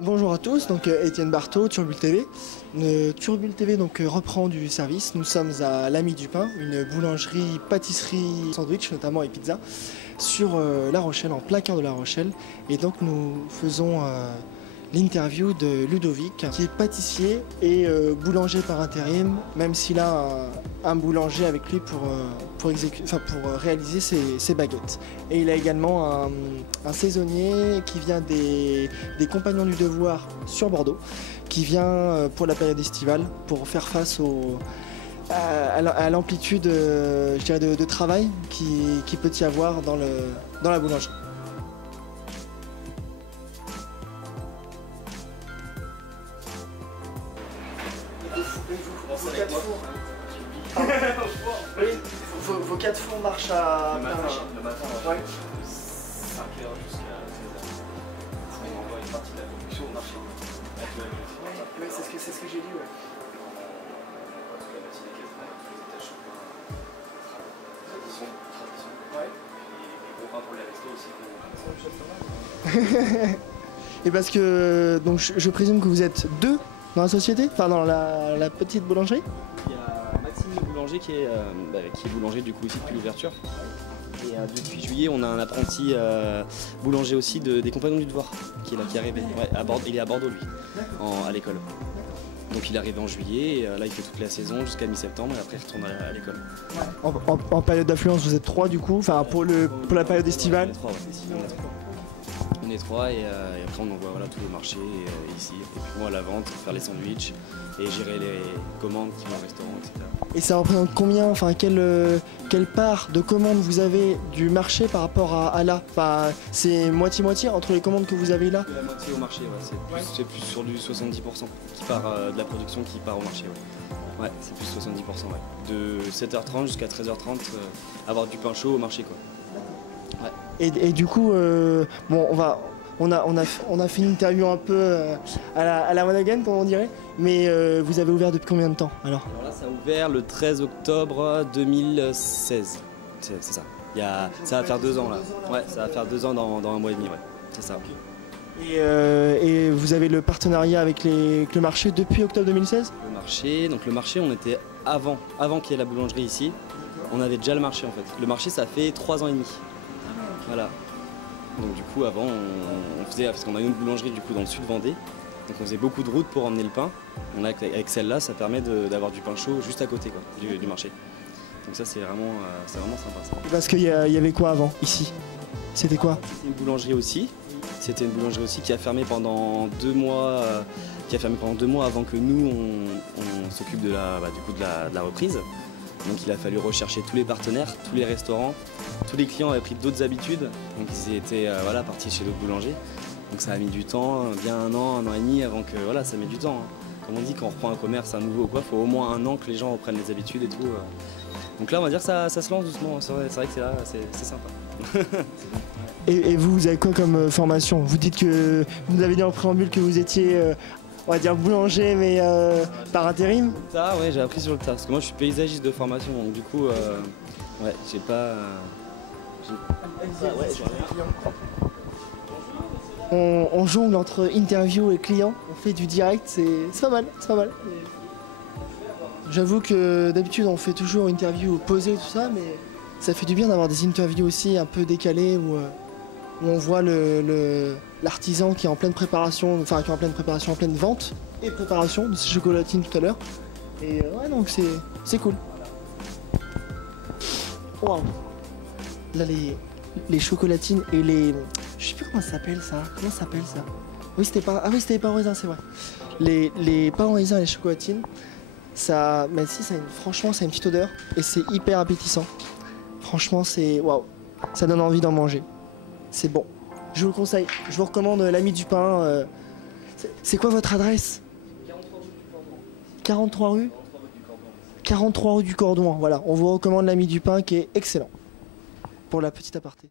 Bonjour à tous, donc Étienne Barthaud, Turbule TV. Turbule TV donc, reprend du service. Nous sommes à l'Ami du Pain, une boulangerie, pâtisserie, sandwich notamment et pizza, sur La Rochelle, en plein cœur de La Rochelle. Et donc nous faisons l'interview de Ludovic, qui est pâtissier et boulanger par intérim, même s'il a un boulanger avec lui pour réaliser ses baguettes. Et il a également un saisonnier qui vient des Compagnons du Devoir sur Bordeaux, qui vient pour la période estivale, pour faire face à l'amplitude je dirais de travail qui peut y avoir dans la boulangerie. Vos 4 fours marchent à... Le matin, ouais. 5h jusqu'à 16h. On envoie une partie de la production au marché. Oui, c'est ce que j'ai dit, ouais. Toute la matinée quasiment, tous les étages sont tradition. Ouais. Et les gros pains pour les restos aussi. Et parce que donc je présume que vous êtes deux dans la société, enfin dans la petite boulangerie. Il y a Maxime le boulanger qui est boulanger du coup aussi depuis l'ouverture. Et depuis juillet, on a un apprenti boulanger aussi des Compagnons du Devoir qui est là, qui est arrivé. Ouais, il est à Bordeaux lui, à l'école. Donc il est arrivé en juillet, et là il fait toute la saison jusqu'à mi-septembre et après il retourne à l'école. En période d'affluence, vous êtes 3 du coup, enfin pour la période estivale. On est 3 et après on envoie tout le marché ici. Et puis moi à la vente, faire les sandwichs et gérer les commandes qui vont au restaurant, etc. Et ça représente combien, enfin quelle part de commandes vous avez du marché par rapport à là? Enfin, c'est moitié-moitié entre les commandes que vous avez là? La moitié au marché, ouais. C'est plus sur du 70% qui part de la production qui part au marché. Ouais, c'est plus 70%. Ouais. De 7h30 jusqu'à 13h30, avoir du pain chaud au marché, quoi. Ouais. Et du coup, bon, on a fait une interview un peu à la monogame, comme on dirait, mais vous avez ouvert depuis combien de temps alors? Alors là, ça a ouvert le 13 octobre 2016. C'est ça. Ça va faire 2 ans là. Ouais, ça va faire 2 ans dans un mois et demi, ouais. C'est ça. Et vous avez le partenariat avec le marché depuis octobre 2016? Le marché, on était avant qu'il y ait la boulangerie ici. On avait déjà le marché en fait. Le marché, ça fait 3 ans et demi. Voilà. Donc du coup avant on faisait, parce qu'on a une boulangerie du coup dans le sud Vendée, donc on faisait beaucoup de routes pour emmener le pain. On a, avec celle-là, ça permet d'avoir du pain chaud juste à côté quoi, du marché. Donc ça c'est vraiment sympa ça. Parce qu'il y avait quoi avant ici? C'était quoi? C'était une boulangerie aussi. C'était une boulangerie aussi qui a fermé pendant 2 mois, avant que nous on s'occupe de la reprise. Donc il a fallu rechercher tous les partenaires, tous les restaurants, tous les clients avaient pris d'autres habitudes, donc ils étaient partis chez d'autres boulangers. Donc ça a mis du temps, bien un an et demi avant que ça met du temps. Hein. Comme on dit, quand on reprend un commerce, un nouveau ou quoi, il faut au moins un an que les gens reprennent les habitudes et tout. Donc là on va dire que ça se lance doucement, c'est vrai que c'est là, c'est sympa. Et vous avez quoi comme formation? Vous dites que vous avez dit en préambule que vous étiez on va dire boulanger mais par intérim? Ça, ouais, j'ai appris sur le tas, parce que moi je suis paysagiste de formation, donc du coup, j'ai pas... On jongle entre interview et client, on fait du direct, c'est pas mal, c'est pas mal. J'avoue que d'habitude on fait toujours interview posée et tout ça, mais ça fait du bien d'avoir des interviews aussi un peu décalées où on voit l'artisan qui est en pleine préparation, enfin qui est en pleine vente et préparation de ses chocolatines tout à l'heure. Et ouais, donc c'est cool. Waouh. Là les chocolatines et les... Je sais plus comment ça s'appelle ça. Comment ça s'appelle ça? Oui, c'était pas... Ah oui, c'était les pains au raisin, c'est vrai. Les pains au raisin et les chocolatines, ça... Mais si, franchement, ça a une petite odeur et c'est hyper appétissant. Franchement, c'est... Waouh. Ça donne envie d'en manger. C'est bon. Je vous le conseille. Je vous recommande l'Ami du Pain. C'est quoi votre adresse? 43 rue 43 rue du Cordon. Voilà. On vous recommande l'Ami du Pain qui est excellent. Pour la petite aparté.